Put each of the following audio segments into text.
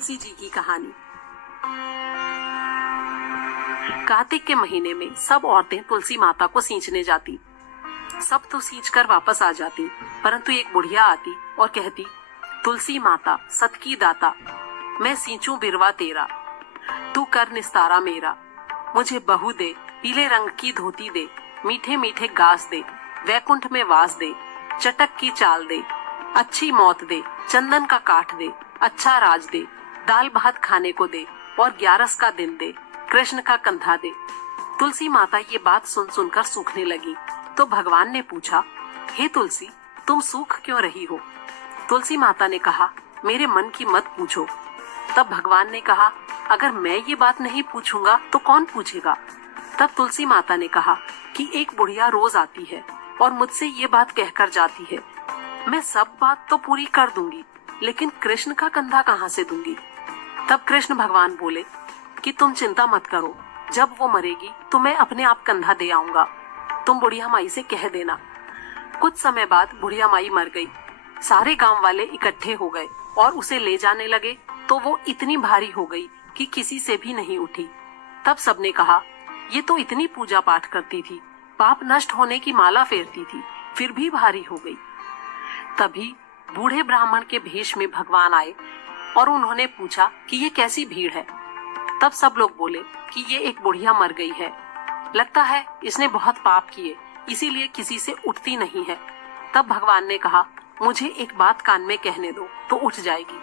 तुलसी जी की कहानी। कार्तिक के महीने में सब औरतें तुलसी माता को सींचने जाती। सब तो सींच कर वापस आ जाती, परंतु एक बुढ़िया आती और कहती, तुलसी माता सत की दाता, मैं सींचूं बिरवा तेरा, तू कर निस्तारा मेरा। मुझे बहू दे, पीले रंग की धोती दे, मीठे मीठे गास दे, वैकुंठ में वास दे, चटक की चाल दे, अच्छी मौत दे, चंदन का काठ दे, अच्छा राज दे, दाल भात खाने को दे और 11 का दिन दे, कृष्ण का कंधा दे। तुलसी माता ये बात सुन सुनकर सूखने लगी तो भगवान ने पूछा, हे तुलसी, तुम सूख क्यों रही हो? तुलसी माता ने कहा, मेरे मन की मत पूछो। तब भगवान ने कहा, अगर मैं ये बात नहीं पूछूंगा तो कौन पूछेगा? तब तुलसी माता ने कहा कि एक बुढ़िया रोज आती है और मुझसे ये बात कहकर जाती है, मैं सब बात तो पूरी कर दूंगी, लेकिन कृष्ण का कंधा कहाँ से दूंगी? तब कृष्ण भगवान बोले कि तुम चिंता मत करो, जब वो मरेगी तो मैं अपने आप कंधा दे आऊंगा, तुम बुढ़िया माई से कह देना। कुछ समय बाद बुढ़िया माई मर गई। सारे गांव वाले इकट्ठे हो गए और उसे ले जाने लगे तो वो इतनी भारी हो गई कि किसी से भी नहीं उठी। तब सबने कहा, ये तो इतनी पूजा पाठ करती थी, पाप नष्ट होने की माला फेरती थी, फिर भी भारी हो गई। तभी बूढ़े ब्राह्मण के भेष में भगवान आए और उन्होंने पूछा कि ये कैसी भीड़ है। तब सब लोग बोले कि ये एक बुढ़िया मर गई है, लगता है इसने बहुत पाप किए, इसीलिए किसी से उठती नहीं है। तब भगवान ने कहा, मुझे एक बात कान में कहने दो तो उठ जाएगी।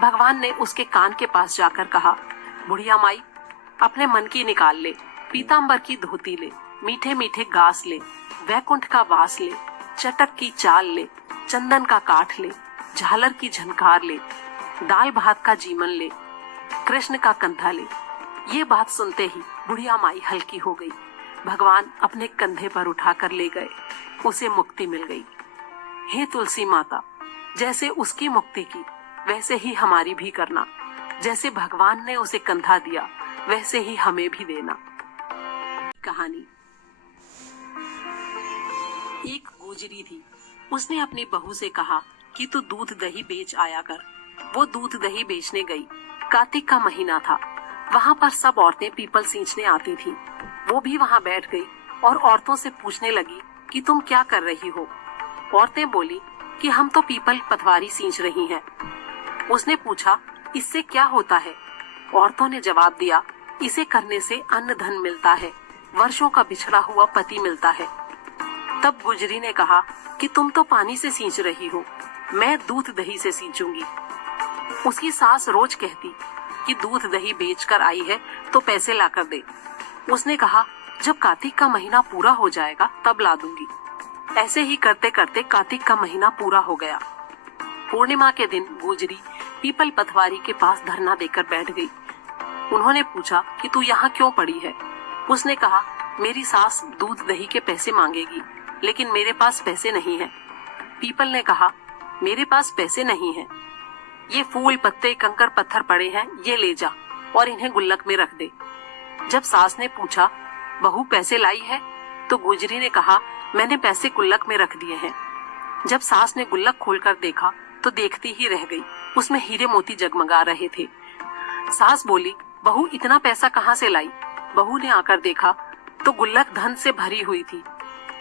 भगवान ने उसके कान के पास जाकर कहा, बुढ़िया माई, अपने मन की निकाल ले, पीतांबर की धोती ले, मीठे मीठे गास ले, वैकुंठ का वास ले, चटक की चाल ले, चंदन का काठ ले, झालर की झनकार ले, दाल भात का जीवन ले, कृष्ण का कंधा ले। ये बात सुनते ही बुढ़िया माई हल्की हो गई। भगवान अपने कंधे पर उठाकर ले गए, उसे मुक्ति मिल गई। हे तुलसी माता, जैसे उसकी मुक्ति की वैसे ही हमारी भी करना, जैसे भगवान ने उसे कंधा दिया वैसे ही हमें भी देना। कहानी। एक गुजरी थी, उसने अपनी बहू से कहा कि तू दूध दही बेच आया कर। वो दूध दही बेचने गई। कार्तिक का महीना था। वहाँ पर सब औरतें पीपल सींचने आती थी। वो भी वहाँ बैठ गई और औरतों से पूछने लगी कि तुम क्या कर रही हो? औरतें बोली कि हम तो पीपल पतवारी सींच रही हैं। उसने पूछा, इससे क्या होता है? औरतों ने जवाब दिया, इसे करने से अन्न धन मिलता है, वर्षों का बिछड़ा हुआ पति मिलता है। तब गुजरी ने कहा कि तुम तो पानी से सींच रही हो, मैं दूध दही से सींचूंगी। उसकी सास रोज कहती कि दूध दही बेचकर आई है तो पैसे लाकर दे। उसने कहा, जब कार्तिक का महीना पूरा हो जाएगा तब ला दूंगी। ऐसे ही करते करते कार्तिक का महीना पूरा हो गया। पूर्णिमा के दिन गुजरी पीपल पतवारी के पास धरना देकर बैठ गई। उन्होंने पूछा कि तू यहाँ क्यों पड़ी है? उसने कहा, मेरी सास दूध दही के पैसे मांगेगी, लेकिन मेरे पास पैसे नहीं है। पीपल ने कहा, मेरे पास पैसे नहीं है, ये फूल पत्ते कंकर पत्थर पड़े हैं, ये ले जा और इन्हें गुल्लक में रख दे। जब सास ने पूछा, बहू पैसे लाई है? तो गुजरी ने कहा, मैंने पैसे गुल्लक में रख दिए हैं। जब सास ने गुल्लक खोलकर देखा तो देखती ही रह गई, उसमें हीरे मोती जगमगा रहे थे। सास बोली, बहू इतना पैसा कहाँ से लाई? बहू ने आकर देखा तो गुल्लक धन से भरी हुई थी।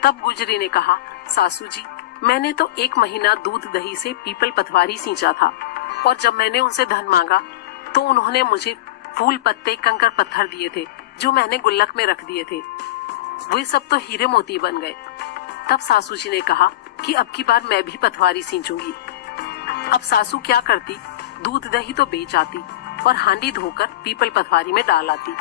तब गुजरी ने कहा, सासू जी, मैंने तो 1 महीना दूध दही से पीपल पतवारी सींचा था और जब मैंने उनसे धन मांगा तो उन्होंने मुझे फूल पत्ते कंकर पत्थर दिए थे जो मैंने गुल्लक में रख दिए थे, वे सब तो हीरे मोती बन गए। तब सासू जी ने कहा कि अब की बार मैं भी पतवारी सींचूंगी। अब सासू क्या करती, दूध दही तो बेच आती और हांडी धोकर पीपल पतवारी में डाल आती।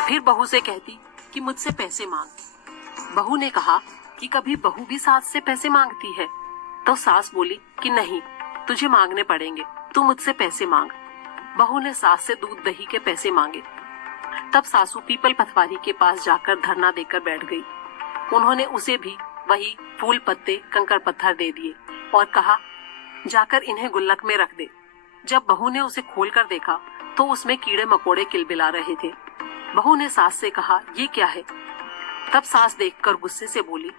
फिर बहू से कहती कि मुझसे पैसे मांग। बहू ने कहा कि कभी बहू भी सास से पैसे मांगती है? तो सास बोली कि नहीं, तुझे मांगने पड़ेंगे, तू मुझसे पैसे मांग। बहू ने सास से दूध दही के पैसे मांगे। तब सासू पीपल पतवारी के पास जाकर धरना देकर बैठ गई। उन्होंने उसे भी वही फूल पत्ते कंकर पत्थर दे दिए और कहा, जाकर इन्हें गुल्लक में रख दे। जब बहू ने उसे खोलकर देखा तो उसमें कीड़े मकोड़े किलबिला रहे थे। बहू ने सास से कहा, ये क्या है? तब सास देखकर गुस्से से बोली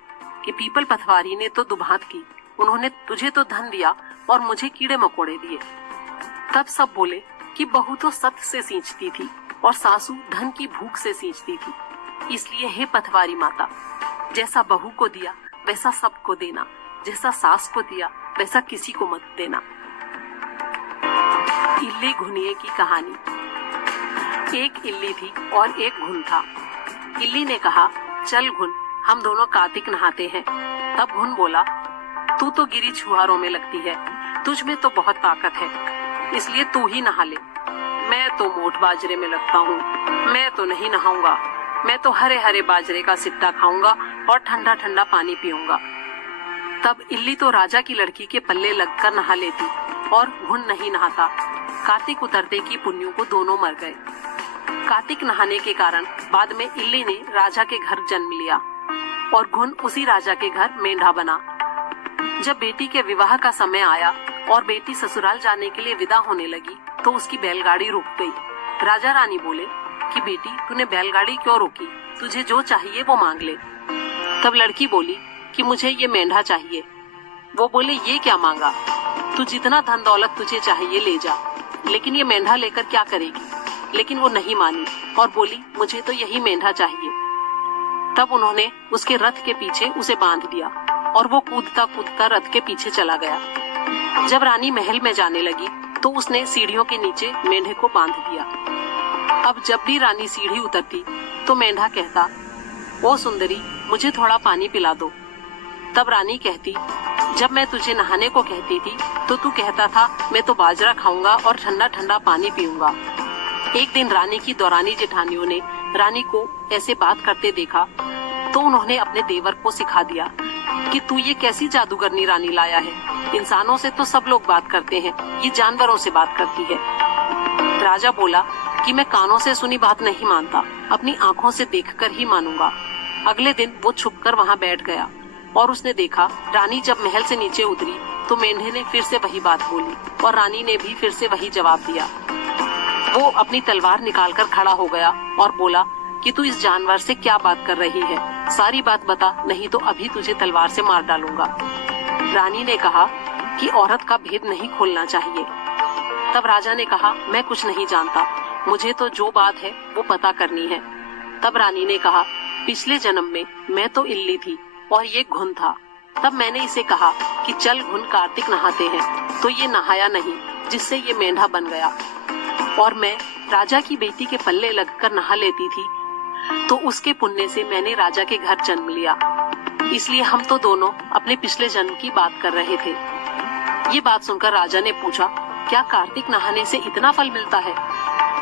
कि पीपल पतवारी ने तो दुभात की, उन्होंने तुझे तो धन दिया और मुझे कीड़े मकोड़े दिए। तब सब बोले, कि बहू तो सत्य से सींचती थी और सासू धन की भूख से सींचती थी। इसलिए हे पथवारी माता, जैसा बहू को दिया वैसा सबको देना, जैसा सास को दिया वैसा किसी को मत देना। इल्ली घुनिए की कहानी। एक इल्ली थी और एक घुन था। इल्ली ने कहा, चल घुन, हम दोनों कार्तिक नहाते हैं। तब घुन बोला, तू तो गिरी छुहारों में लगती है, तुझ में तो बहुत ताकत है, इसलिए तू ही नहा ले। मैं तो मोट बाजरे में लगता हूँ, मैं तो नहीं नहाऊंगा। मैं तो हरे हरे बाजरे का सिट्टा खाऊंगा और ठंडा ठंडा पानी पीऊंगा। तब इल्ली तो राजा की लड़की के पल्ले लगकर नहा लेती और घुन नहीं नहाता। कार्तिक उतरते की पुन्नू को दोनों मर गए। कार्तिक नहाने के कारण बाद में इल्ली ने राजा के घर जन्म लिया और घुन उसी राजा के घर मेंढा बना। जब बेटी के विवाह का समय आया और बेटी ससुराल जाने के लिए विदा होने लगी तो उसकी बैलगाड़ी रुक गई। राजा रानी बोले कि बेटी, तूने बैलगाड़ी क्यों रोकी? तुझे जो चाहिए वो मांग ले। तब लड़की बोली कि मुझे ये मेंढा चाहिए। वो बोले, ये क्या मांगा? तू जितना धन दौलत तुझे चाहिए ले जा, लेकिन ये मेंढा लेकर क्या करेगी? लेकिन वो नहीं मानी और बोली, मुझे तो यही मेंढा चाहिए। तब उन्होंने उसके रथ के पीछे उसे बांध दिया और वो कूदता कूदता रथ के पीछे चला गया। जब रानी महल में जाने लगी तो उसने सीढ़ियों के नीचे मेंढे को बांध दिया। अब जब भी रानी सीढ़ी उतरती तो मेंढा कहता, ओ सुंदरी, मुझे थोड़ा पानी पिला दो। तब रानी कहती, जब मैं तुझे नहाने को कहती थी तो तू कहता था मैं तो बाजरा खाऊंगा और ठंडा ठंडा पानी पीऊंगा। एक दिन रानी की दौरानी जेठानियों ने रानी को ऐसे बात करते देखा तो उन्होंने अपने देवर को सिखा दिया कि तू ये कैसी जादूगरनी रानी लाया है। इंसानों से तो सब लोग बात करते हैं, ये जानवरों से बात करती है। राजा बोला कि मैं कानों से सुनी बात नहीं मानता, अपनी आंखों से देखकर ही मानूंगा। अगले दिन वो छुपकर वहाँ बैठ गया और उसने देखा रानी जब महल से नीचे उतरी तो मेंढे ने फिर से वही बात बोली और रानी ने भी फिर से वही जवाब दिया। वो अपनी तलवार निकालकर खड़ा हो गया और बोला कि तू इस जानवर से क्या बात कर रही है, सारी बात बता, नहीं तो अभी तुझे तलवार से मार डालूंगा। रानी ने कहा कि औरत का भेद नहीं खोलना चाहिए। तब राजा ने कहा, मैं कुछ नहीं जानता, मुझे तो जो बात है वो पता करनी है। तब रानी ने कहा, पिछले जन्म में मैं तो इल्ली थी और ये घुन था। तब मैंने इसे कहा कि चल घुन, कार्तिक नहाते हैं, तो ये नहाया नहीं, जिससे ये मेंढा बन गया। और मैं राजा की बेटी के पल्ले लगकर नहा लेती थी तो उसके पुण्य से मैंने राजा के घर जन्म लिया। इसलिए हम तो दोनों अपने पिछले जन्म की बात कर रहे थे। ये बात सुनकर राजा ने पूछा, क्या कार्तिक नहाने से इतना फल मिलता है?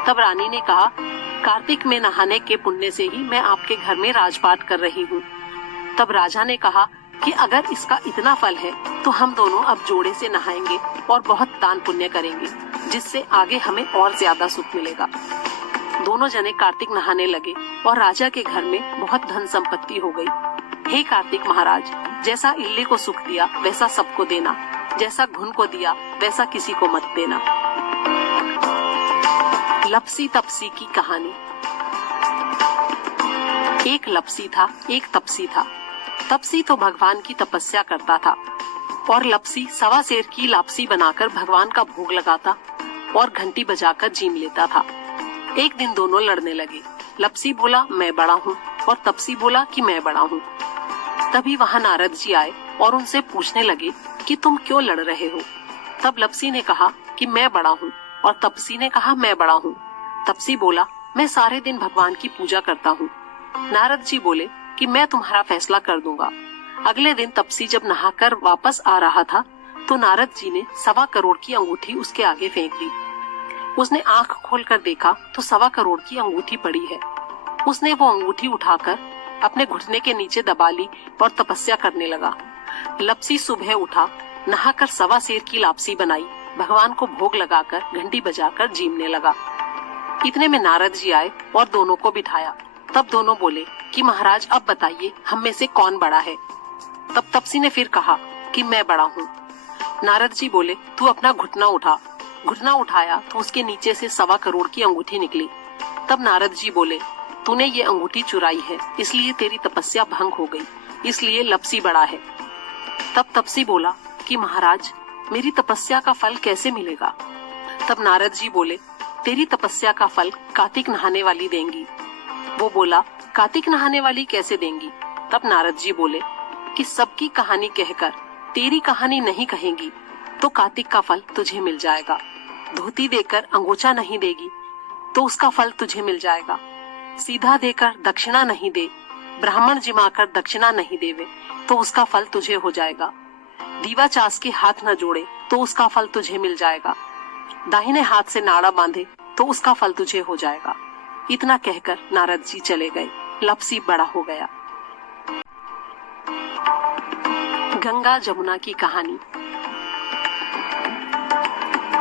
तब रानी ने कहा, कार्तिक में नहाने के पुण्य से ही मैं आपके घर में राजपाट कर रही हूँ। तब राजा ने कहा कि अगर इसका इतना फल है तो हम दोनों अब जोड़े से नहाएंगे और बहुत दान पुण्य करेंगे, जिससे आगे हमें और ज्यादा सुख मिलेगा। दोनों जने कार्तिक नहाने लगे और राजा के घर में बहुत धन संपत्ति हो गई। हे कार्तिक महाराज, जैसा इल्ली को सुख दिया वैसा सबको देना, जैसा घुन को दिया वैसा किसी को मत देना। लपसी तपसी की कहानी। एक लपसी था, एक तपसी था। तपसी तो भगवान की तपस्या करता था और लपसी सवा सेर की लापसी बनाकर भगवान का भोग लगाता और घंटी बजाकर जीम लेता था। एक दिन दोनों लड़ने लगे। लपसी बोला, मैं बड़ा हूँ, और तपसी बोला कि मैं बड़ा हूँ। तभी वहाँ नारद जी आए और उनसे पूछने लगे कि तुम क्यों लड़ रहे हो? तब लपसी ने कहा कि मैं बड़ा हूँ और तपसी ने कहा मैं बड़ा हूँ। तपसी बोला, मैं सारे दिन भगवान की पूजा करता हूँ। नारद जी बोले कि मैं तुम्हारा फैसला कर दूंगा। अगले दिन तपसी जब नहाकर वापस आ रहा था तो नारद जी ने 1.25 करोड़ की अंगूठी उसके आगे फेंक दी। उसने आंख खोलकर देखा तो 1.25 करोड़ की अंगूठी पड़ी है। उसने वो अंगूठी उठाकर अपने घुटने के नीचे दबा ली और तपस्या करने लगा। लपसी सुबह उठा, नहाकर 1.25 सेर की लापसी बनाई, भगवान को भोग लगाकर घंटी बजाकर जीमने लगा। इतने में नारद जी आए और दोनों को बिठाया। तब दोनों बोले कि महाराज अब बताइए हम में से कौन बड़ा है? तब तपसी ने फिर कहा कि मैं बड़ा हूँ। नारद जी बोले, तू अपना घुटना उठा। घुटना उठाया तो उसके नीचे से 1.25 करोड़ की अंगूठी निकली। तब नारद जी बोले, तूने ये अंगूठी चुराई है, इसलिए तेरी तपस्या भंग हो गई, इसलिए लपसी बड़ा है। तब तपसी बोला कि महाराज मेरी तपस्या का फल कैसे मिलेगा? तब नारद जी बोले, तेरी तपस्या का फल कार्तिक नहाने वाली देंगी। वो बोला, कार्तिक नहाने वाली कैसे देंगी? तब नारद जी बोले कि सबकी कहानी कहकर तेरी कहानी नहीं कहेंगी तो कार्तिक का फल तुझे मिल जाएगा। धोती देकर अंगोछा नहीं देगी तो उसका फल तुझे मिल जाएगा। सीधा देकर दक्षिणा नहीं दे, ब्राह्मण जिमाकर दक्षिणा नहीं देवे तो उसका फल तुझे हो जाएगा। दीवा चास के हाथ न जोड़े तो उसका फल तुझे मिल जाएगा। दाहिने हाथ से नाड़ा बांधे तो उसका फल तुझे हो जाएगा। इतना कहकर नारद जी चले गए। लपसी बड़ा हो गया। गंगा जमुना की कहानी।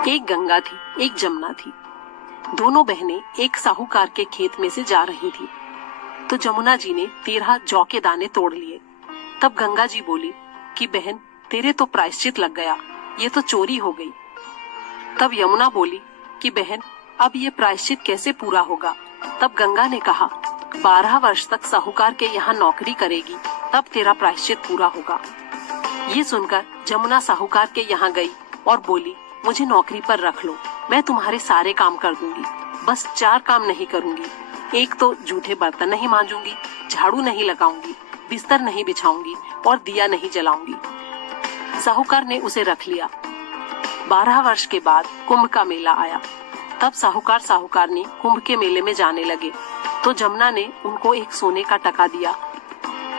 एक गंगा थी, एक जमुना थी। दोनों बहनें एक साहूकार के खेत में से जा रही थी तो जमुना जी ने 13 जौ के दाने तोड़ लिए। तब गंगा जी बोली कि बहन, तेरे तो प्रायश्चित लग गया, ये तो चोरी हो गई। तब यमुना बोली कि बहन, अब ये प्रायश्चित कैसे पूरा होगा? तब गंगा ने कहा, 12 वर्ष तक साहूकार के यहाँ नौकरी करेगी तब तेरा प्रायश्चित पूरा होगा। ये सुनकर जमुना साहूकार के यहाँ गई और बोली, मुझे नौकरी पर रख लो, मैं तुम्हारे सारे काम कर दूंगी, बस 4 काम नहीं करूंगी। एक तो जूठे बर्तन नहीं मांजूंगी, झाड़ू नहीं लगाऊंगी, बिस्तर नहीं बिछाऊंगी और दिया नहीं जलाऊंगी। साहूकार ने उसे रख लिया। 12 वर्ष के बाद कुंभ का मेला आया। तब साहूकार साहूकारनी कुंभ के मेले में जाने लगे तो जमुना ने उनको एक सोने का टका दिया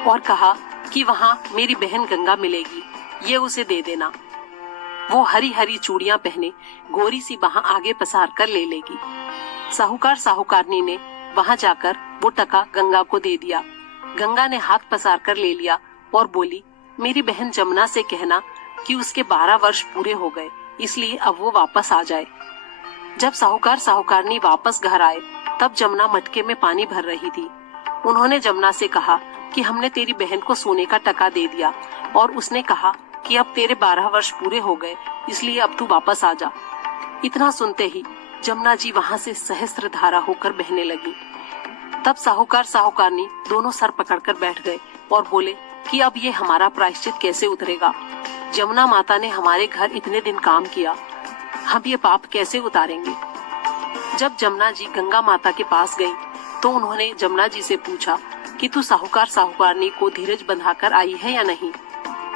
और कहा कि वहाँ मेरी बहन गंगा मिलेगी, ये उसे दे देना। वो हरी हरी चूड़ियां पहने गोरी सी वहाँ आगे पसार कर ले लेगी। साहूकार साहूकारनी ने वहाँ जाकर वो टका गंगा को दे दिया। गंगा ने हाथ पसार कर ले लिया और बोली, मेरी बहन जमुना से कहना कि उसके 12 वर्ष पूरे हो गए, इसलिए अब वो वापस आ जाए। जब साहूकार साहूकारनी वापस घर आए तब जमुना मटके में पानी भर रही थी। उन्होंने जमुना से कहा कि हमने तेरी बहन को सोने का टका दे दिया और उसने कहा कि अब तेरे 12 वर्ष पूरे हो गए, इसलिए अब तू वापस आ जा। इतना सुनते ही जमुना जी वहाँ से सहस्त्र धारा होकर बहने लगी। तब साहूकार साहूकारनी दोनों सर पकड़कर बैठ गए और बोले कि अब ये हमारा प्रायश्चित कैसे उतरेगा? जमुना माता ने हमारे घर इतने दिन काम किया, हम ये पाप कैसे उतारेंगे? जब जमुना जी गंगा माता के पास गई तो उन्होंने जमुना जी से पूछा कि तू साहूकार साहूकारनी को धीरज बंधाकर आई है या नहीं?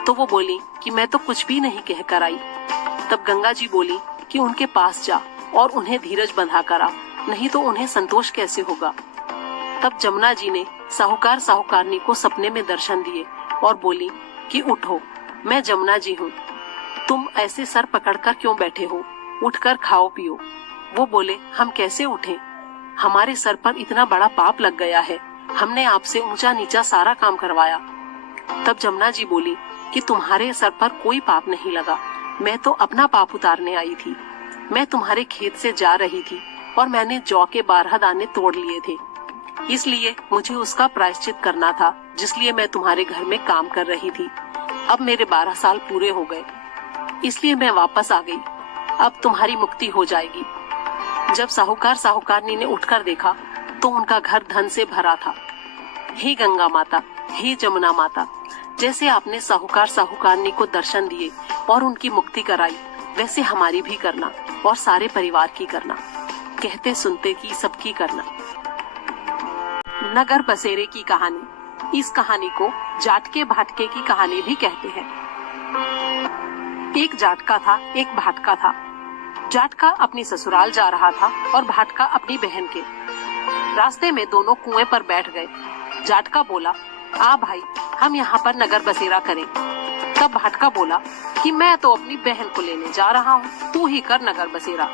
तो वो बोली कि मैं तो कुछ भी नहीं कहकर आई। तब गंगा जी बोली कि उनके पास जा और उन्हें धीरज बंधा कर आ, नहीं तो उन्हें संतोष कैसे होगा। तब जमुना जी ने साहूकार साहूकारनी को सपने में दर्शन दिए और बोली कि उठो, मैं जमुना जी हूँ, तुम ऐसे सर पकड़कर क्यों बैठे हो? उठकर खाओ पियो। वो बोले, हम कैसे उठें? हमारे सर पर इतना बड़ा पाप लग गया है, हमने आपसे ऊंचा नीचा सारा काम करवाया। तब जमुना जी बोली कि तुम्हारे सर पर कोई पाप नहीं लगा, मैं तो अपना पाप उतारने आई थी। मैं तुम्हारे खेत से जा रही थी और मैंने जौ के 12 दाने तोड़ लिए थे, इसलिए मुझे उसका प्रायश्चित करना था, जिसलिए मैं तुम्हारे घर में काम कर रही थी। अब मेरे 12 साल पूरे हो गए, इसलिए मैं वापस आ गई। अब तुम्हारी मुक्ति हो जाएगी। जब साहूकार साहूकारनी ने उठकर देखा तो उनका घर धन से भरा था। हे गंगा माता, हे जमुना माता, जैसे आपने साहूकार साहूकारनी को दर्शन दिए और उनकी मुक्ति कराई, वैसे हमारी भी करना और सारे परिवार की करना। कहते सुनते की सबकी करना। नगर बसेरे की कहानी। इस कहानी को जाटके भाटके की कहानी भी कहते हैं। एक जाटका था, एक भाटका था। जाटका अपनी ससुराल जा रहा था और भाटका अपनी बहन के। रास्ते में दोनों कुएं पर बैठ गए। जाटका बोला, आ भाई, हम यहाँ पर नगर बसेरा करें। तब भाटका बोला कि मैं तो अपनी बहन को लेने जा रहा हूँ, तू ही कर नगर बसेरा।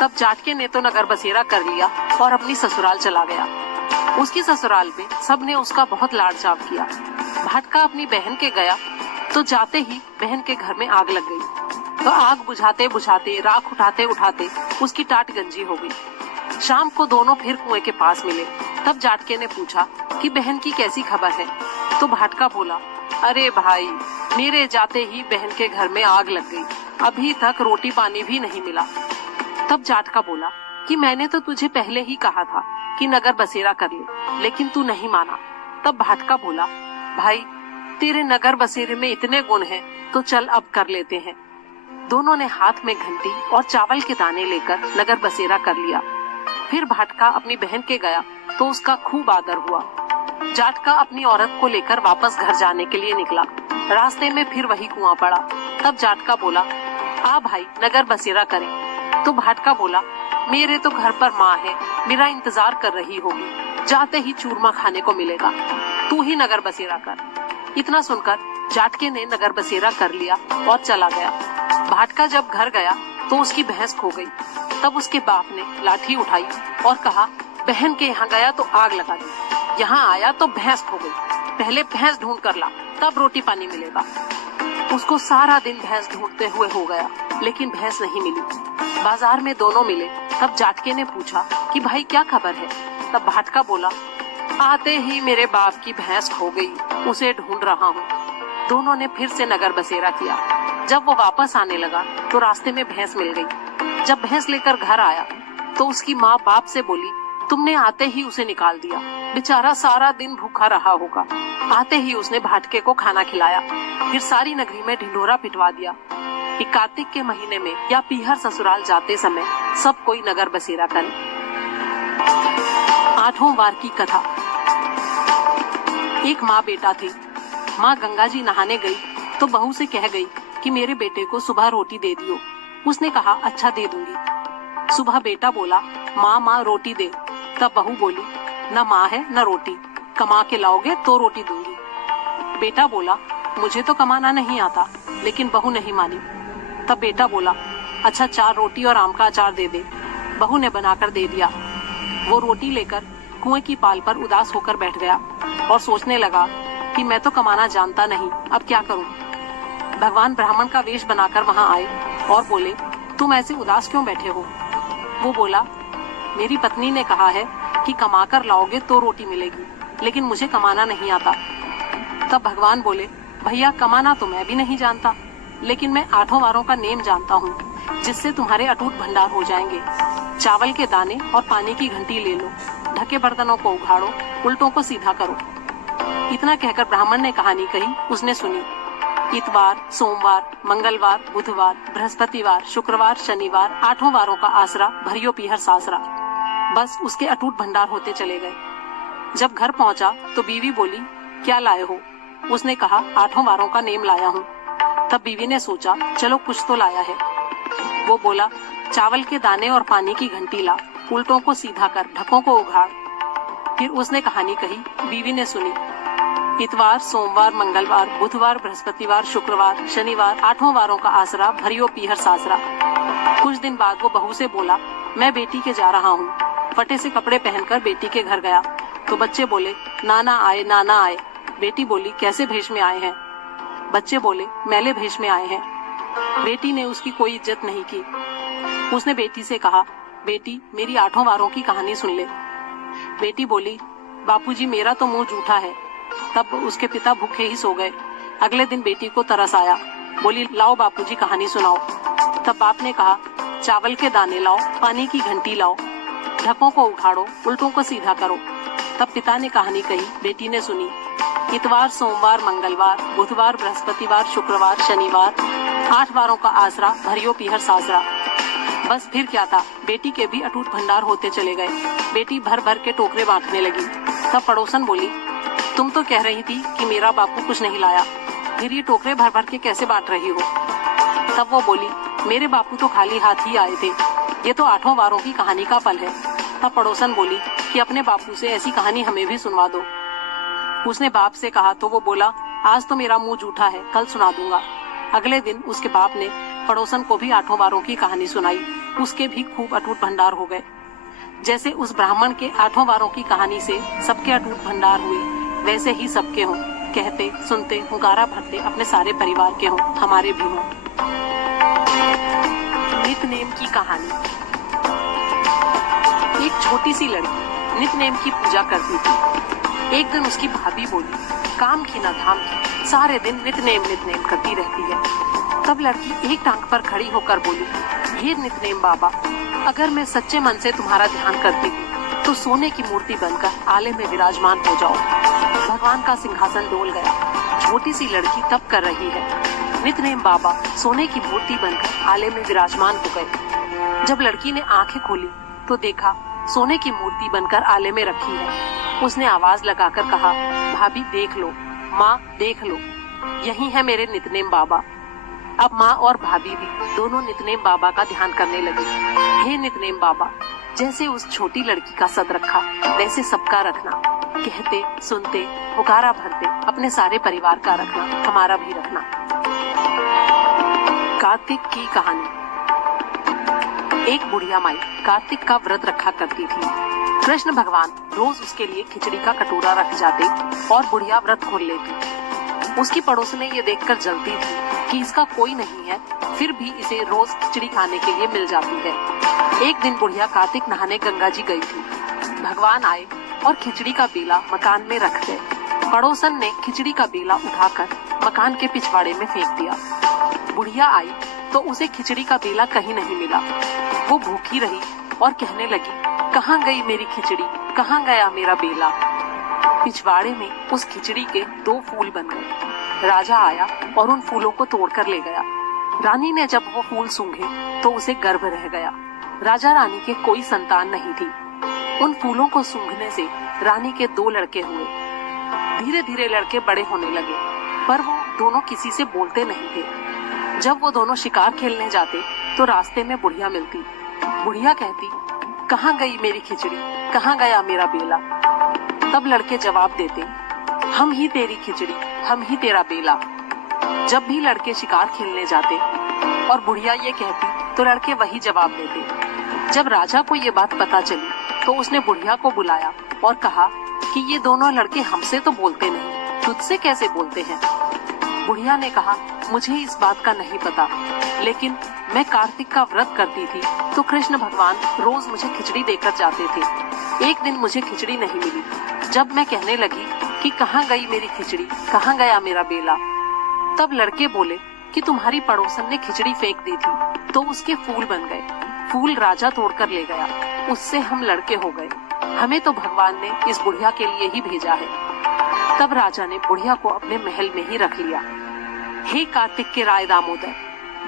तब जाटके ने तो नगर बसेरा कर लिया और अपनी ससुराल चला गया। उसकी ससुराल में सबने उसका बहुत लाड चाव किया। भाटका अपनी बहन के गया तो जाते ही बहन के घर में आग लग गई। तो आग बुझाते बुझाते, राख उठाते उठाते उसकी टाट गंजी हो गई। शाम को दोनों फिर कुएं के पास मिले। तब जाटके ने पूछा कि बहन की कैसी खबर है? तो भाटका बोला, अरे भाई, मेरे जाते ही बहन के घर में आग लग गई, अभी तक रोटी पानी भी नहीं मिला। तब जाटका बोला कि मैंने तो तुझे पहले ही कहा था कि नगर बसेरा कर ले, लेकिन तू नहीं माना। तब भाटका बोला, भाई, तेरे नगर बसेरे में इतने गुण हैं, तो चल अब कर लेते हैं। दोनों ने हाथ में घंटी और चावल के दाने लेकर नगर बसेरा कर लिया। फिर भाटका अपनी बहन के गया तो उसका खूब आदर हुआ। जाटका अपनी औरत को लेकर वापस घर जाने के लिए निकला। रास्ते में फिर वही कुआं पड़ा। तब जाटका बोला, आ भाई नगर बसेरा करें। तो भाटका बोला, मेरे तो घर पर माँ है, मेरा इंतजार कर रही होगी, जाते ही चूरमा खाने को मिलेगा, तू ही नगर बसेरा कर। इतना सुनकर जाटके ने नगर बसेरा कर लिया और चला गया। भाटका जब घर गया तो उसकी भैंस खो गई। तब उसके बाप ने लाठी उठाई और कहा, बहन के यहाँ गया तो आग लगा दी, यहाँ आया तो भैंस खो गई, पहले भैंस ढूंढ कर ला, तब रोटी पानी मिलेगा। उसको सारा दिन भैंस ढूंढते हुए हो गया, लेकिन भैंस नहीं मिली। बाजार में दोनों मिले। तब जाटके ने पूछा कि भाई क्या खबर है। तब भाटका बोला, आते ही मेरे बाप की भैंस खो गई, उसे ढूंढ रहा हूँ। दोनों ने फिर से नगर बसेरा किया। जब वो वापस आने लगा तो रास्ते में भैंस मिल गई। जब भैंस लेकर घर आया तो उसकी माँ बाप से बोली, तुमने आते ही उसे निकाल दिया, बेचारा सारा दिन भूखा रहा होगा। आते ही उसने भाटके को खाना खिलाया, फिर सारी नगरी में ढिंढोरा पिटवा दिया कि कार्तिक के महीने में या पीहर ससुराल जाते समय सब कोई नगर बसेरा करे। 8वां वार की कथा। एक माँ बेटा थे। माँ गंगा जी नहाने गई तो बहू से कह गई कि मेरे बेटे को सुबह रोटी दे दियो। उसने कहा, अच्छा दे दूंगी। सुबह बेटा बोला, माँ रोटी दे। तब बहू बोली, न माँ है न रोटी, कमा के लाओगे तो रोटी दूंगी। बेटा बोला, मुझे तो कमाना नहीं आता, लेकिन बहू नहीं मानी। तब बेटा बोला, अच्छा 4 रोटी और आम का अचार दे दे। बहू ने बनाकर दे दिया। वो रोटी लेकर कुएं की पाल पर उदास होकर बैठ गया और सोचने लगा कि मैं तो कमाना जानता नहीं, अब क्या करूं। भगवान ब्राह्मण का वेश बनाकर वहां आए और बोले, तुम ऐसे उदास क्यों बैठे हो। वो बोला, मेरी पत्नी ने कहा है कि कमाकर लाओगे तो रोटी मिलेगी, लेकिन मुझे कमाना नहीं आता। तब भगवान बोले, भैया कमाना तो मैं भी नहीं जानता, लेकिन मैं 8 वारों का नेम जानता हूँ, जिससे तुम्हारे अटूट भंडार हो जाएंगे। चावल के दाने और पानी की घंटी ले लो, ढके बर्तनों को उघाड़ो, उल्टों को सीधा करो। इतना कहकर ब्राह्मण ने कहानी कही, उसने सुनी। इतवार, सोमवार, मंगलवार, बुधवार, बृहस्पतिवार, शुक्रवार, शनिवार, 8 वारों का आसरा, भरियो पीहर सासरा। बस उसके अटूट भंडार होते चले गए। जब घर पहुंचा तो बीवी बोली, क्या लाए हो। उसने कहा, 8 वारों का नेम लाया हूँ। तब बीवी ने सोचा, चलो कुछ तो लाया है। वो बोला, चावल के दाने और पानी की घंटी ला, उल्टों को सीधा कर, ढकों को उघाड़। फिर उसने कहानी कही, बीवी ने सुनी। इतवार, सोमवार, मंगलवार, बुधवार, बृहस्पतिवार, शुक्रवार, शनिवार, 8 वारों का आसरा, भरियो पीहर सासरा। कुछ दिन बाद वो बहू से बोला, मैं बेटी के जा रहा हूँ। फटे से कपड़े पहनकर बेटी के घर गया तो बच्चे बोले, नाना आए, नाना आए। बेटी बोली, कैसे भेष में आए हैं। बच्चे बोले, मैले भेष में आए हैं। बेटी ने उसकी कोई इज्जत नहीं की। उसने बेटी से कहा, बेटी मेरी 8 वारों की कहानी सुन ले। बेटी बोली, बापूजी मेरा तो मुंह जूठा है। तब उसके पिता भूखे ही सो गए। अगले दिन बेटी को तरस आया, बोली, लाओ बापूजी कहानी सुनाओ। तब बाप ने कहा, चावल के दाने लाओ, पानी की घंटी लाओ, ढकों को उखाड़ो, उल्टों को सीधा करो। तब पिता ने कहानी कही, बेटी ने सुनी। इतवार, सोमवार, मंगलवार, बुधवार, बृहस्पतिवार, शुक्रवार, शनिवार, 8 वारों का आसरा, भरियो पीहर सासरा। बस फिर क्या था, बेटी के भी अटूट भंडार होते चले गए। बेटी भर भर के टोकरे बांटने लगी। तब पड़ोसन बोली, तुम तो कह रही थी कि मेरा बापू कुछ नहीं लाया, फिर ये टोकरे भर भर के कैसे बांट रही हो। तब वो बोली, मेरे बापू तो खाली हाथ ही आए थे, ये तो 8 वारों की कहानी का फल है। तब पड़ोसन बोली कि अपने बापू से ऐसी कहानी हमें भी सुनवा दो। उसने बाप से कहा तो वो बोला, आज तो मेरा मुंह जूठा है, कल सुना दूंगा। अगले दिन उसके बाप ने पड़ोसन को भी 8 वारों की कहानी सुनाई। उसके भी खूब अटूट भंडार हो गए। जैसे उस ब्राह्मण के 8 वारों की कहानी से सबके अटूट भंडार हुए, वैसे ही सबके हों, कहते सुनते हुंकारा भरते अपने सारे परिवार के हों, हमारे भी हों। नितनेम की कहानी। एक छोटी सी लड़की नितनेम की पूजा करती थी। एक दिन उसकी भाभी बोली, काम की न धाम की, सारे दिन नितनेम करती रहती है। तब लड़की एक टांग पर खड़ी होकर बोली, हे नितनेम बाबा, अगर मैं सच्चे मन से तुम्हारा ध्यान करती हूँ तो सोने की मूर्ति बनकर आले में विराजमान हो जाओ। भगवान का सिंहासन डोल गया। छोटी सी लड़की तप कर रही है। नितनेम बाबा सोने की मूर्ति बनकर आले में विराजमान हो गए। जब लड़की ने आंखें खोली तो देखा सोने की मूर्ति बनकर आले में रखी है। उसने आवाज लगाकर कहा, भाभी देख लो, माँ देख लो, यही है मेरे नितनेम बाबा। अब माँ और भाभी भी दोनों नितनेम बाबा का ध्यान करने लगी। हे नितनेम बाबा, जैसे उस छोटी लड़की का सद रखा वैसे सबका रखना, कहते सुनते पुकारा भरते अपने सारे परिवार का रखना, हमारा भी रखना। कार्तिक की कहानी। एक बुढ़िया माई कार्तिक का व्रत रखा करती थी। कृष्ण भगवान रोज उसके लिए खिचड़ी का कटोरा रख जाते और बुढ़िया व्रत खोल लेती। उसकी पड़ोसने ये देखकर जलती थी कि इसका कोई नहीं है, फिर भी इसे रोज खिचड़ी खाने के लिए मिल जाती है। एक दिन बुढ़िया कार्तिक नहाने गंगा जी गई थी। भगवान आए और खिचड़ी का बेला मकान में रख गए। पड़ोसन ने खिचड़ी का बेला उठाकर मकान के पिछवाड़े में फेंक दिया। बुढ़िया आई तो उसे खिचड़ी का बेला कहीं नहीं मिला। वो भूखी रही और कहने लगी, कहाँ गई मेरी खिचड़ी, कहाँ गया मेरा बेला। पिछवाड़े में उस खिचड़ी के 2 फूल बन गए। राजा आया और उन फूलों को तोड़कर ले गया। रानी ने जब वो फूल सूंघे तो उसे गर्भ रह गया। राजा रानी के कोई संतान नहीं थी। उन फूलों को सूंघने से रानी के 2 लड़के हुए। धीरे धीरे लड़के बड़े होने लगे, पर वो दोनों किसी से बोलते नहीं थे। जब वो दोनों शिकार खेलने जाते तो रास्ते में बुढ़िया मिलती। बुढ़िया कहती, कहाँ गई मेरी खिचड़ी, कहाँ गया मेरा बेला। तब लड़के जवाब देते, हम ही तेरी खिचड़ी, हम ही तेरा बेला। जब भी लड़के शिकार खेलने जाते और बुढ़िया ये कहती तो लड़के वही जवाब देते। जब राजा को ये बात पता चली तो उसने बुढ़िया को बुलाया और कहा कि ये दोनों लड़के हमसे तो बोलते नहीं, तुझसे कैसे बोलते हैं। बुढ़िया ने कहा, मुझे इस बात का नहीं पता, लेकिन मैं कार्तिक का व्रत करती थी तो कृष्ण भगवान रोज मुझे खिचड़ी देकर जाते थे। एक दिन मुझे खिचड़ी नहीं मिली। जब मैं कहने लगी कि कहाँ गई मेरी खिचड़ी, कहाँ गया मेरा बेला, तब लड़के बोले कि तुम्हारी पड़ोसन ने खिचड़ी फेंक दी थी तो उसके फूल बन गए। फूल राजा तोड़कर ले गया, उससे हम लड़के हो गए। हमें तो भगवान ने इस बुढ़िया के लिए ही भेजा है। तब राजा ने बुढ़िया को अपने महल में ही रख लिया। हे कार्तिक के राय दामोदर,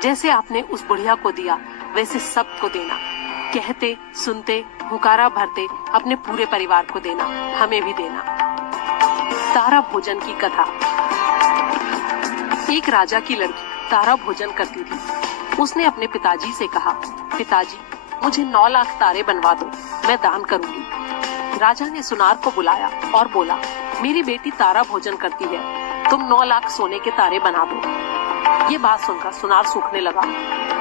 जैसे आपने उस बुढ़िया को दिया वैसे सबको देना, कहते सुनते हुकारा भरते अपने पूरे परिवार को देना, हमें भी देना। तारा भोजन की कथा। एक राजा की लड़की तारा भोजन करती थी। उसने अपने पिताजी से कहा, पिताजी मुझे 9 लाख तारे बनवा दो, मैं दान करूंगी। राजा ने सुनार को बुलाया और बोला, मेरी बेटी तारा भोजन करती है, तुम 9 लाख सोने के तारे बना दो। ये बात सुनकर सुनार सूखने लगा।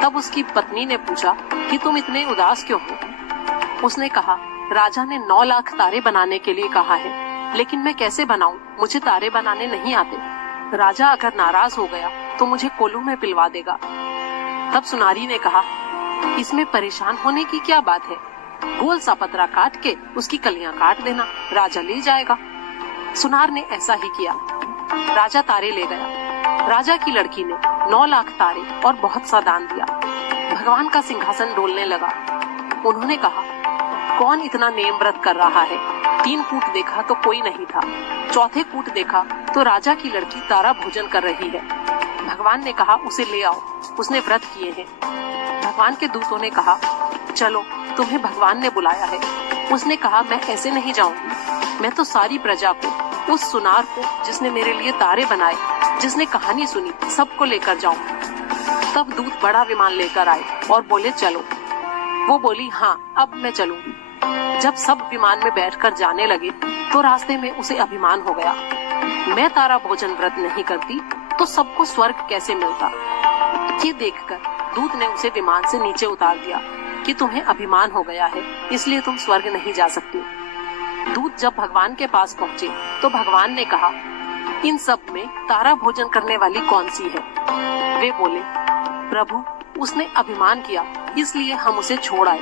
तब उसकी पत्नी ने पूछा कि तुम इतने उदास क्यों हो। उसने कहा, राजा ने 9 लाख तारे बनाने के लिए कहा है, लेकिन मैं कैसे बनाऊं, मुझे तारे बनाने नहीं आते। राजा अगर नाराज हो गया तो मुझे कोल्हू में पिलवा देगा। तब सुनारी ने कहा, इसमें परेशान होने की क्या बात है, गोल सा पतरा काट के उसकी कलियां काट देना, राजा ले जाएगा। सुनार ने ऐसा ही किया। राजा तारे ले गया। राजा की लड़की ने 9 लाख तारे और बहुत सा दान दिया। भगवान का सिंहासन डोलने लगा। उन्होंने कहा, कौन इतना नेम व्रत कर रहा है। 3 कूट देखा तो कोई नहीं था। चौथे कूट देखा तो राजा की लड़की तारा भोजन कर रही है। भगवान ने कहा, उसे ले आओ, उसने व्रत किए हैं। भगवान के दूतों ने कहा, चलो तुम्हें भगवान ने बुलाया है। उसने कहा, मैं ऐसे नहीं जाऊंगी, मैं तो सारी प्रजा को, उस सुनार को जिसने मेरे लिए तारे बनाए, जिसने कहानी सुनी, सबको लेकर जाऊंगी। तब दूत बड़ा विमान लेकर आए और बोले, चलो। वो बोली, हाँ अब मैं चलूंगी। जब सब विमान में बैठकर जाने लगे तो रास्ते में उसे अभिमान हो गया, मैं तारा भोजन व्रत नहीं करती तो सबको स्वर्ग कैसे मिलता। ये देखकर दूत ने उसे विमान से नीचे उतार दिया कि तुम्हें अभिमान हो गया है, इसलिए तुम स्वर्ग नहीं जा सकती। दूत जब भगवान के पास पहुँचे तो भगवान ने कहा, इन सब में तारा भोजन करने वाली कौन सी है। वे बोले, प्रभु उसने अभिमान किया इसलिए हम उसे छोड़ आए।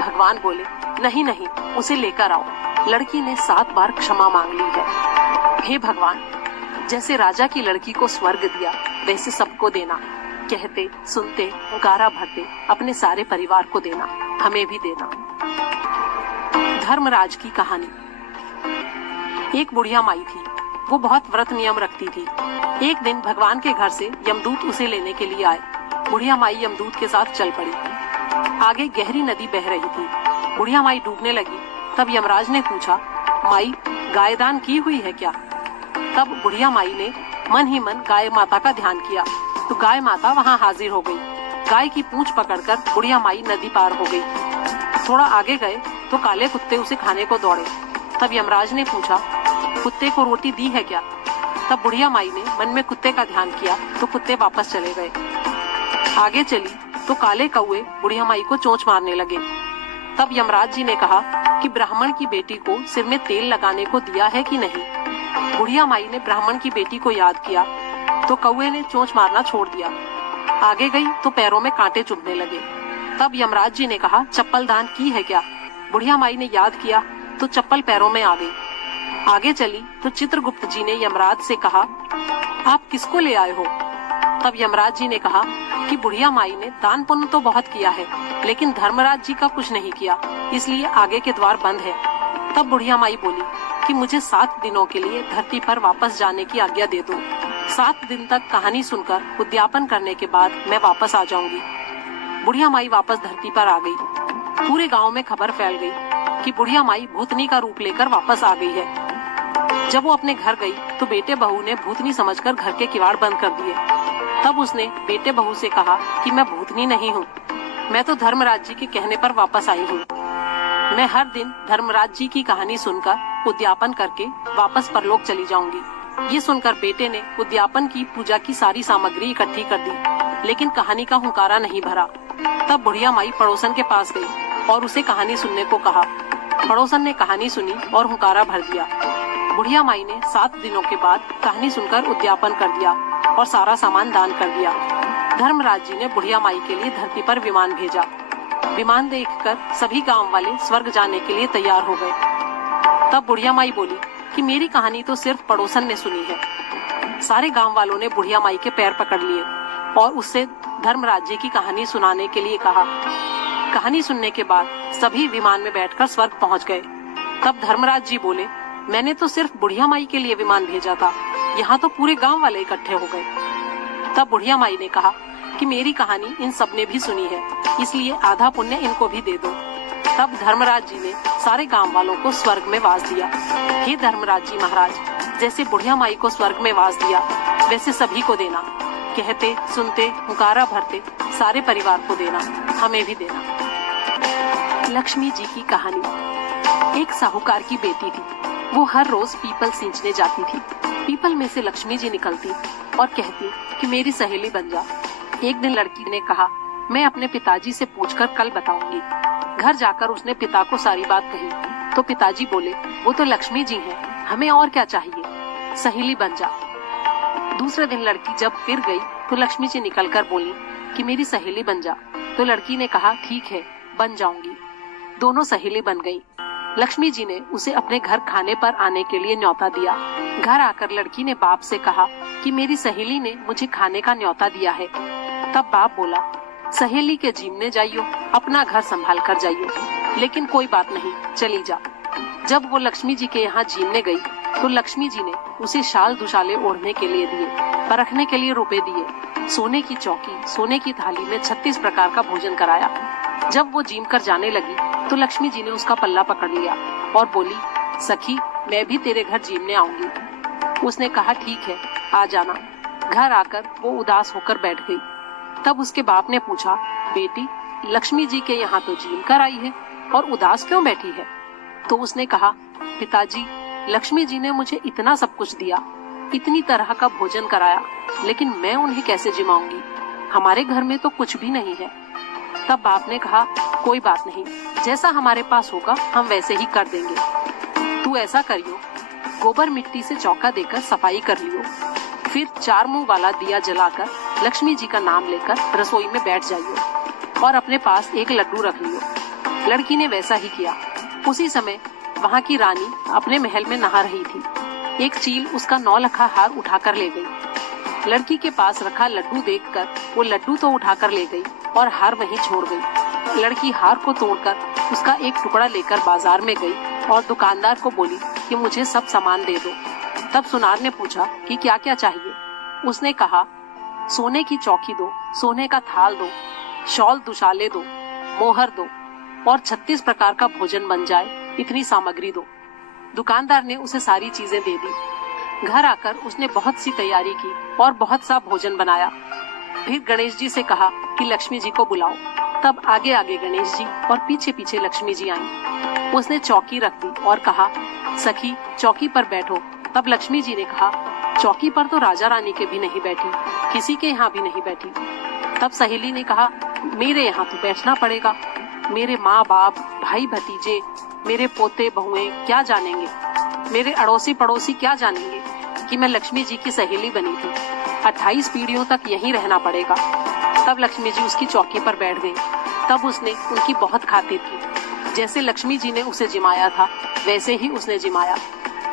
भगवान बोले, नहीं नहीं, उसे लेकर आओ। लड़की ने 7 बार क्षमा मांग ली है। हे भगवान, जैसे राजा की लड़की को स्वर्ग दिया वैसे सबको देना, कहते सुनते पुकारा भरते अपने सारे परिवार को देना, हमें भी देना। धर्मराज की कहानी। एक बुढ़िया माई थी। वो बहुत व्रत नियम रखती थी। एक दिन भगवान के घर से यमदूत उसे लेने के लिए आए। बुढ़िया माई यमदूत के साथ चल पड़ी। आगे गहरी नदी बह रही थी। बुढ़िया माई डूबने लगी। तब यमराज ने पूछा, माई गाय दान की हुई है क्या? तब बुढ़िया माई ने मन ही मन गाय माता का ध्यान किया तो गाय माता वहाँ हाजिर हो गई। गाय की पूंछ पकड़कर बुढ़िया माई नदी पार हो गई। थोड़ा आगे गए तो काले कुत्ते उसे खाने को दौड़े। तब यमराज ने पूछा, कुत्ते को रोटी दी है क्या? तब बुढ़िया माई ने मन में कुत्ते का ध्यान किया तो कुत्ते वापस चले गए। आगे चली तो काले कौवे बुढ़िया माई को चोंच मारने लगे। तब यमराज जी ने कहा कि ब्राह्मण की बेटी को सिर में तेल लगाने को दिया है कि नहीं। बुढ़िया माई ने ब्राह्मण की बेटी को याद किया तो कौवे ने चोंच मारना छोड़ दिया। आगे गई तो पैरों में कांटे चुभने लगे। तब यमराज जी ने कहा, चप्पल दान की है क्या? बुढ़िया माई ने याद किया तो चप्पल पैरों में आ गई। आगे चली तो चित्रगुप्त जी ने यमराज से कहा, आप किसको ले आए हो? तब यमराज जी ने कहा कि बुढ़िया माई ने दान पुण्य तो बहुत किया है लेकिन धर्मराज जी का कुछ नहीं किया, इसलिए आगे के द्वार बंद है। तब बुढ़िया माई बोली कि मुझे 7 दिनों के लिए धरती पर वापस जाने की आज्ञा दे दो। 7 दिन तक कहानी सुनकर उद्यापन करने के बाद मैं वापस आ जाऊंगी। बुढ़िया माई वापस धरती पर आ गई। पूरे गांव में खबर फैल गई कि बुढ़िया माई भूतनी का रूप लेकर वापस आ गई है। जब वो अपने घर गई तो बेटे बहू ने भूतनी समझकर घर के किवाड़ बंद कर दिए। तब उसने बेटे बहू से कहा कि मैं भूतनी नहीं हूँ, मैं तो धर्मराज जी के कहने पर वापस आई हूँ। मैं हर दिन धर्मराज जी की कहानी सुनकर उद्यापन करके वापस परलोक चली जाऊंगी। ये सुनकर बेटे ने उद्यापन की पूजा की सारी सामग्री इकट्ठी कर दी लेकिन कहानी का हुंकारा नहीं भरा। तब बुढ़िया माई पड़ोसन के पास गई और उसे कहानी सुनने को कहा। पड़ोसन ने कहानी सुनी और हुंकारा भर दिया। बुढ़िया माई ने 7 दिनों के बाद कहानी सुनकर उद्यापन कर दिया और सारा सामान दान कर दिया। धर्मराज जी ने बुढ़िया माई के लिए धरती पर विमान भेजा। विमान देखकर सभी गांव वाले स्वर्ग जाने के लिए तैयार हो गए। तब बुढ़िया माई बोली कि मेरी कहानी तो सिर्फ पड़ोसन ने सुनी है। सारे गांव वालों ने बुढ़िया माई के पैर पकड़ लिए और उससे धर्मराज जी की कहानी सुनाने के लिए कहा। कहानी सुनने के बाद सभी विमान में बैठकर स्वर्ग पहुंच गए। तब धर्मराज जी बोले, मैंने तो सिर्फ बुढ़िया माई के लिए विमान भेजा था, यहाँ तो पूरे गांव वाले इकट्ठे हो गए। तब बुढ़िया माई ने कहा कि मेरी कहानी इन सब ने भी सुनी है, इसलिए आधा पुण्य इनको भी दे दो। तब धर्मराज जी ने सारे गांव वालों को स्वर्ग में वास दिया। हे धर्मराज जी महाराज, जैसे बुढ़िया माई को स्वर्ग में वास दिया वैसे सभी को देना। कहते सुनते हुंकारा भरते सारे परिवार को देना, हमें भी देना। लक्ष्मी जी की कहानी। एक साहूकार की बेटी थी। वो हर रोज पीपल सींचने जाती थी। पीपल में से लक्ष्मी जी निकलती और कहती कि मेरी सहेली बन जा। एक दिन लड़की ने कहा, मैं अपने पिताजी से पूछकर कल बताऊंगी। घर जाकर उसने पिता को सारी बात कही तो पिताजी बोले, वो तो लक्ष्मी जी हैं, हमें और क्या चाहिए, सहेली बन जा। दूसरे दिन लड़की जब फिर गई तो लक्ष्मी जी निकलकर बोली कि मेरी सहेली बन जा। तो लड़की ने कहा, ठीक है, बन जाऊंगी। दोनों सहेली बन गई। लक्ष्मी जी ने उसे अपने घर खाने पर आने के लिए न्योता दिया। घर आकर लड़की ने बाप से कहा कि मेरी सहेली ने मुझे खाने का न्योता दिया है। तब बाप बोला, सहेली के जीमने जाइयो, अपना घर संभाल कर जाइयो, लेकिन कोई बात नहीं, चली जा। जब वो लक्ष्मी जी के यहाँ जीमने गई तो लक्ष्मी जी ने उसे शाल दुशाले ओढ़ने के लिए दिए, परखने के लिए रुपए दिए, सोने की चौकी, सोने की थाली में 36 प्रकार का भोजन कराया। जब वो जीम कर जाने लगी तो लक्ष्मी जी ने उसका पल्ला पकड़ लिया और बोली, सखी, मैं भी तेरे घर जीमने आऊंगी। उसने कहा, ठीक है, आ जाना। घर आकर वो उदास होकर बैठ गई। तब उसके बाप ने पूछा, बेटी, लक्ष्मी जी के यहाँ तो जीम कर आई है और उदास क्यों बैठी है? तो उसने कहा, पिताजी, लक्ष्मी जी ने मुझे इतना सब कुछ दिया, इतनी तरह का भोजन कराया, लेकिन मैं उन्हें कैसे जिमाऊंगी? हमारे घर में तो कुछ भी नहीं है। तब बाप ने कहा, कोई बात नहीं, जैसा हमारे पास होगा हम वैसे ही कर देंगे। तू ऐसा करियो, गोबर मिट्टी से चौका देकर सफाई कर लियो, फिर 4 मुंह वाला दिया जलाकर लक्ष्मी जी का नाम लेकर रसोई में बैठ जाइयो और अपने पास एक लड्डू रख लियो। लड़की ने वैसा ही किया। उसी समय वहाँ की रानी अपने महल में नहा रही थी। एक चील उसका 9 लखा हार उठाकर ले गई। लड़की के पास रखा लड्डू देखकर वो लड्डू तो उठाकर ले गई और हार वहीं छोड़ गई। लड़की हार को तोड़कर उसका एक टुकड़ा लेकर बाजार में गई और दुकानदार को बोली कि मुझे सब सामान दे दो। तब सुनार ने पूछा कि क्या क्या चाहिए। उसने कहा, सोने की चौकी दो, सोने का थाल दो, शॉल दुशाले दो, मोहर दो और 36 प्रकार का भोजन बन जाए इतनी सामग्री दो। दुकानदार ने उसे सारी चीजें दे दी। घर आकर उसने बहुत सी तैयारी की और बहुत सा भोजन बनाया। फिर गणेश जी से कहा कि लक्ष्मी जी को बुलाओ। तब आगे आगे गणेश जी और पीछे पीछे लक्ष्मी जी आईं। उसने चौकी रख दी और कहा, सखी चौकी पर बैठो। तब लक्ष्मी जी ने कहा, चौकी पर तो राजा रानी के भी नहीं बैठी, किसी के यहाँ भी नहीं बैठी। तब सहेली ने कहा, मेरे यहाँ तो बैठना पड़ेगा। मेरे माँ बाप, भाई भतीजे, मेरे पोते बहुएं क्या जानेंगे, मेरे अड़ोसी पड़ोसी क्या जानेंगे कि मैं लक्ष्मी जी की सहेली बनी थी। 28 पीढ़ियों तक यहीं रहना पड़ेगा। तब लक्ष्मी जी उसकी चौकी पर बैठ गई। तब उसने उनकी बहुत खातिर की। जैसे लक्ष्मी जी ने उसे जिमाया था वैसे ही उसने जिमाया।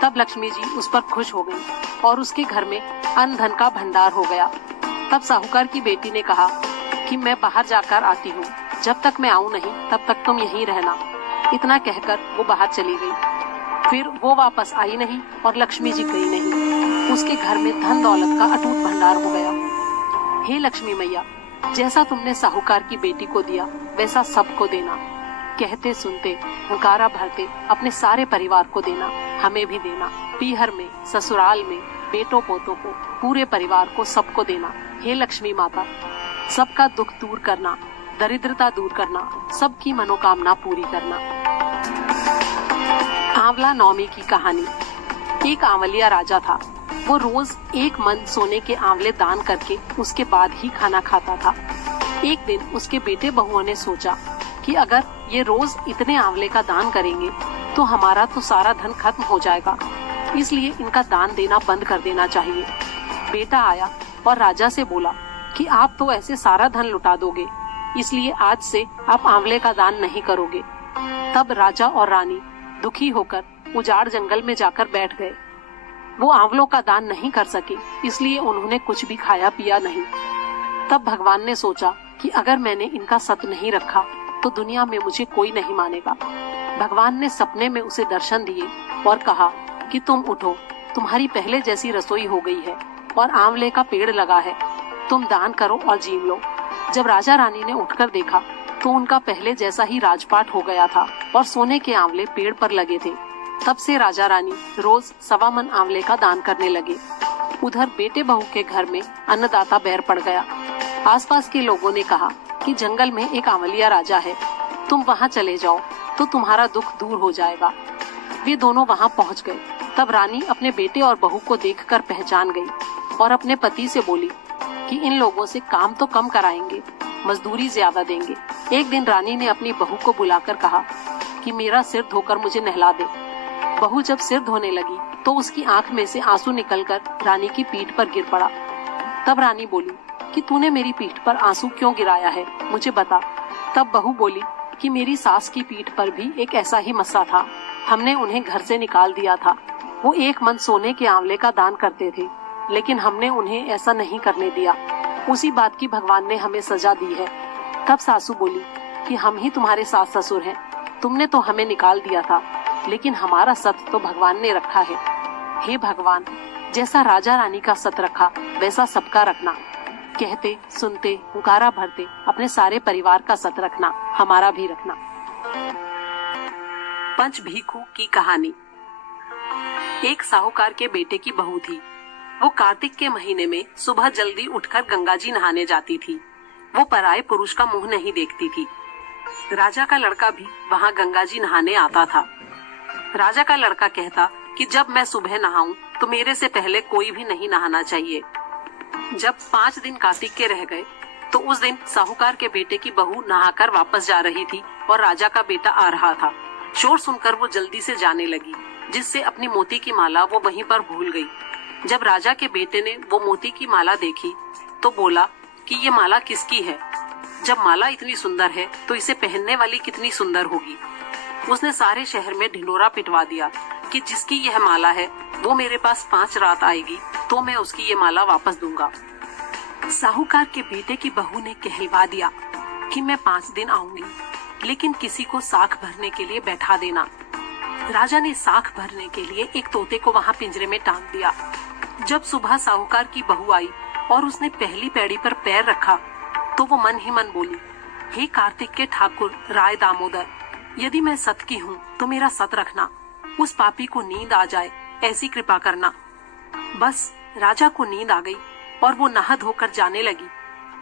तब लक्ष्मी जी उस पर खुश हो गई और उसके घर में अन्न धन का भंडार हो गया। तब साहूकार की बेटी ने कहा कि मैं बाहर जाकर आती हूँ, जब तक मैं आऊँ नहीं तब तक तुम यहीं रहना। इतना कहकर वो बाहर चली गई। फिर वो वापस आई नहीं और लक्ष्मी जी गई नहीं। उसके घर में धन दौलत का अटूट भंडार हो गया। हे लक्ष्मी मैया, जैसा तुमने साहूकार की बेटी को दिया वैसा सबको देना। कहते सुनते हुंकारा भरते अपने सारे परिवार को देना, हमें भी देना। पीहर में, ससुराल में, बेटों पोतों को, पूरे परिवार को सबको देना। हे लक्ष्मी माता, सबका दुख दूर करना, दरिद्रता दूर करना, सबकी मनोकामना पूरी करना। आंवला नौमी की कहानी। एक आंवलिया राजा था। वो रोज एक मन सोने के आंवले दान करके उसके बाद ही खाना खाता था। एक दिन उसके बेटे बहुओं ने सोचा कि अगर ये रोज इतने आंवले का दान करेंगे तो हमारा तो सारा धन खत्म हो जाएगा, इसलिए इनका दान देना बंद कर देना चाहिए। बेटा आया और राजा से बोला कि आप तो ऐसे सारा धन लुटा दोगे, इसलिए आज से आप आंवले का दान नहीं करोगे। तब राजा और रानी दुखी होकर उजाड़ जंगल में जाकर बैठ गए। वो आंवलों का दान नहीं कर सके, इसलिए उन्होंने कुछ भी खाया पिया नहीं। तब भगवान ने सोचा कि अगर मैंने इनका सत नहीं रखा तो दुनिया में मुझे कोई नहीं मानेगा। भगवान ने सपने में उसे दर्शन दिए और कहा कि तुम उठो, तुम्हारी पहले जैसी रसोई हो गई है और आंवले का पेड़ लगा है, तुम दान करो और जीव लो। जब राजा रानी ने उठकर देखा तो उनका पहले जैसा ही राजपाट हो गया था और सोने के आंवले पेड़ पर लगे थे। तब से राजा रानी रोज 1.25 मन आंवले का दान करने लगे। उधर बेटे बहू के घर में अन्नदाता बैर पड़ गया। आसपास के लोगों ने कहा कि जंगल में एक आंवलिया राजा है, तुम वहाँ चले जाओ तो तुम्हारा दुख दूर हो जाएगा। वे दोनों वहाँ पहुँच गए। तब रानी अपने बेटे और बहू को देखकर पहचान गई और अपने पति से बोली कि इन लोगों से काम तो कम कराएंगे, मजदूरी ज्यादा देंगे। एक दिन रानी ने अपनी बहू को बुलाकर कहा कि मेरा सिर धोकर मुझे नहला दे। बहू जब सिर धोने लगी तो उसकी आंख में से आंसू निकलकर रानी की पीठ पर गिर पड़ा। तब रानी बोली कि तूने मेरी पीठ पर आंसू क्यों गिराया है, मुझे बता। तब बहू बोली कि मेरी सास की पीठ पर भी एक ऐसा ही मस्सा था, हमने उन्हें घर से निकाल दिया था। वो 1 मन सोने के आंवले का दान करते थे, लेकिन हमने उन्हें ऐसा नहीं करने दिया। उसी बात की भगवान ने हमें सजा दी है। तब सासू बोली कि हम ही तुम्हारे सास ससुर हैं, तुमने तो हमें निकाल दिया था, लेकिन हमारा सत तो भगवान ने रखा है। हे भगवान, जैसा राजा रानी का सत रखा वैसा सबका रखना। कहते सुनते हुंकारा भरते अपने सारे परिवार का सत रखना, हमारा भी रखना। पंच भीखू की कहानी। एक साहूकार के बेटे की बहू थी। वो कार्तिक के महीने में सुबह जल्दी उठकर गंगा जी नहाने जाती थी। वो पराये पुरुष का मुंह नहीं देखती थी। राजा का लड़का भी वहाँ गंगा जी नहाने आता था। राजा का लड़का कहता कि जब मैं सुबह नहाऊं तो मेरे से पहले कोई भी नहीं नहाना चाहिए। जब 5 दिन कार्तिक के रह गए तो उस दिन साहूकार के बेटे की बहू नहाकर वापस जा रही थी और राजा का बेटा आ रहा था। शोर सुनकर वो जल्दी से जाने लगी, जिससे अपनी मोती की माला वो वहीं पर भूल गई। जब राजा के बेटे ने वो मोती की माला देखी तो बोला कि ये माला किसकी है? जब माला इतनी सुंदर है तो इसे पहनने वाली कितनी सुंदर होगी। उसने सारे शहर में ढिंढोरा पिटवा दिया कि जिसकी यह माला है वो मेरे पास 5 रात आएगी तो मैं उसकी ये माला वापस दूंगा। साहूकार के बेटे की बहू ने कहलवा दिया कि मैं 5 दिन आऊंगी, लेकिन किसी को साख भरने के लिए बैठा देना। राजा ने साख भरने के लिए एक तोते को वहां पिंजरे में टांग दिया। जब सुबह साहूकार की बहू आई और उसने पहली पैड़ी पर पैर रखा तो वो मन ही मन बोली, हे कार्तिक के ठाकुर राय दामोदर, यदि मैं सत की हूँ तो मेरा सत रखना, उस पापी को नींद आ जाए ऐसी कृपा करना। बस राजा को नींद आ गई और वो नहा धोकर जाने लगी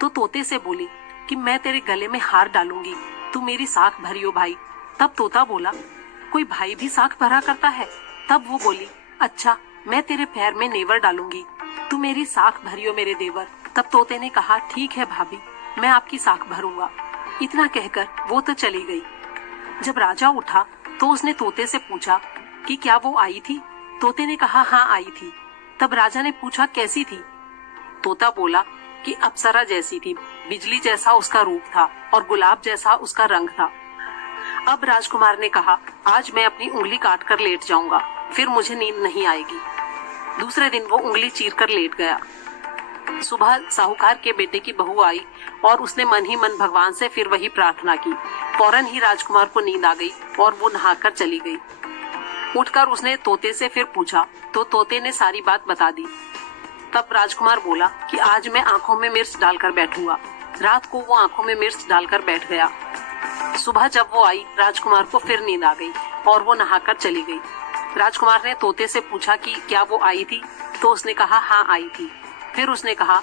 तो तोते से बोली कि मैं तेरे गले में हार डालूंगी, तू मेरी साख भरियो भाई। तब तोता बोला, कोई भाई भी साख भरा करता है? तब वो बोली, अच्छा मैं तेरे पैर में नेवर डालूंगी, तू मेरी साख भरियो मेरे देवर। तब तोते ने कहा, ठीक है भाभी, मैं आपकी साख भरूंगा। इतना कहकर वो तो चली गई। जब राजा उठा तो उसने तोते से पूछा कि क्या वो आई थी? तोते ने कहा, हाँ आई थी। तब राजा ने पूछा, कैसी थी? तोता बोला कि अप्सरा जैसी थी, बिजली जैसा उसका रूप था और गुलाब जैसा उसका रंग था। अब राजकुमार ने कहा, आज मैं अपनी उंगली काट कर लेट जाऊंगा, फिर मुझे नींद नहीं आएगी। दूसरे दिन वो उंगली चीर कर लेट गया। सुबह साहूकार के बेटे की बहू आई और उसने मन ही मन भगवान से फिर वही प्रार्थना की। फौरन ही राजकुमार को नींद आ गई और वो नहाकर चली गई। उठकर उसने तोते से फिर पूछा तो तोते ने सारी बात बता दी। तब राजकुमार बोला कि आज मैं आंखों में मिर्च डालकर बैठूंगा। रात को वो आंखों में मिर्च डालकर बैठ गया। सुबह जब वो आई, राजकुमार को फिर नींद आ गई और वो नहाकर चली गई। राजकुमार ने तोते से पूछा कि क्या वो आई थी? तो उसने कहा, हाँ आई थी। फिर उसने कहा,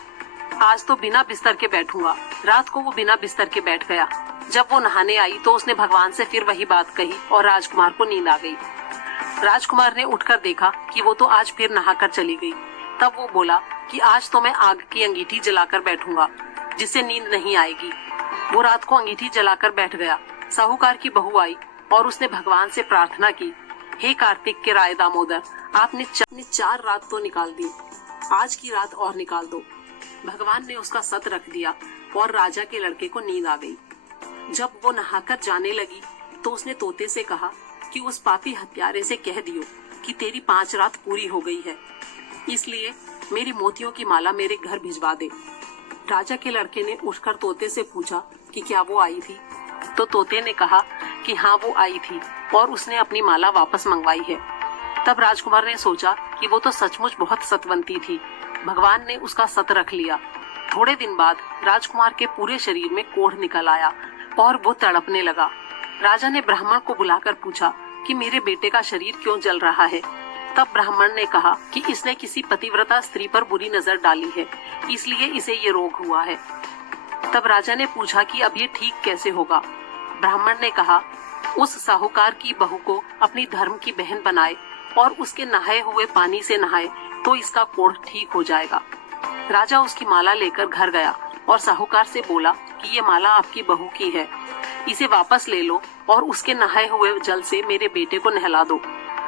आज तो बिना बिस्तर के बैठूंगा। रात को वो बिना बिस्तर के बैठ गया। जब वो नहाने आई तो उसने भगवान से फिर वही बात कही और राजकुमार को नींद आ गई। राजकुमार ने उठकर देखा कि वो तो आज फिर नहाकर चली गई। तब वो बोला कि आज तो मैं आग की अंगीठी जलाकर बैठूंगा, जिससे नींद नहीं आएगी। वो रात को अंगीठी जलाकर बैठ गया। साहूकार की बहू आई और उसने भगवान से प्रार्थना की, हे कार्तिक के राय दामोदर, आपने 4 रात तो निकाल दी, आज की रात और निकाल दो। भगवान ने उसका सत रख दिया और राजा के लड़के को नींद आ गई। जब वो नहाकर जाने लगी तो उसने तोते से कहा कि उस पापी हत्यारे से कह दियो कि तेरी 5 रात पूरी हो गई है, इसलिए मेरी मोतियों की माला मेरे घर भिजवा दे। राजा के लड़के ने उठकर तोते से पूछा कि क्या वो आई थी? तो तोते ने कहा कि हाँ वो आई थी और उसने अपनी माला वापस मंगवाई है। तब राजकुमार ने सोचा कि वो तो सचमुच बहुत सतवंती थी। भगवान ने उसका सत रख लिया। थोड़े दिन बाद राजकुमार के पूरे शरीर में कोढ़ निकल आया और वो तड़पने लगा। राजा ने ब्राह्मण को बुलाकर पूछा कि मेरे बेटे का शरीर क्यों जल रहा है? तब ब्राह्मण ने कहा कि इसने किसी पतिव्रता स्त्री पर बुरी नजर डाली है, इसलिए इसे ये रोग हुआ है। तब राजा ने पूछा कि अब ये ठीक कैसे होगा? ब्राह्मण ने कहा, उस साहूकार की बहू को अपनी धर्म की बहन बनाए और उसके नहाए हुए पानी से नहाए तो इसका कोढ़ ठीक हो जाएगा। राजा उसकी माला लेकर घर गया और साहूकार से बोला कि ये माला आपकी बहू की है, इसे वापस ले लो और उसके नहाए हुए जल से मेरे बेटे को नहला दो।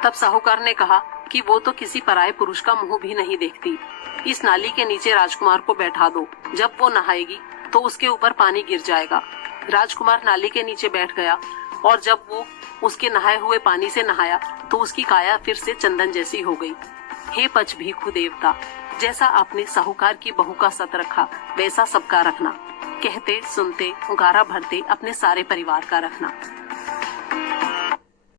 तब साहूकार ने कहा कि वो तो किसी पराये पुरुष का मुंह भी नहीं देखती, इस नाली के नीचे राजकुमार को बैठा दो, जब वो नहाएगी तो उसके ऊपर पानी गिर जाएगा। राजकुमार नाली के नीचे बैठ गया और जब वो उसके नहाए हुए पानी से नहाया तो उसकी काया फिर से चंदन जैसी हो गई। हे पच भिखु देवता, जैसा आपने साहूकार की बहू का सत रखा वैसा सबका रखना। कहते सुनते हुंकारा भरते अपने सारे परिवार का रखना।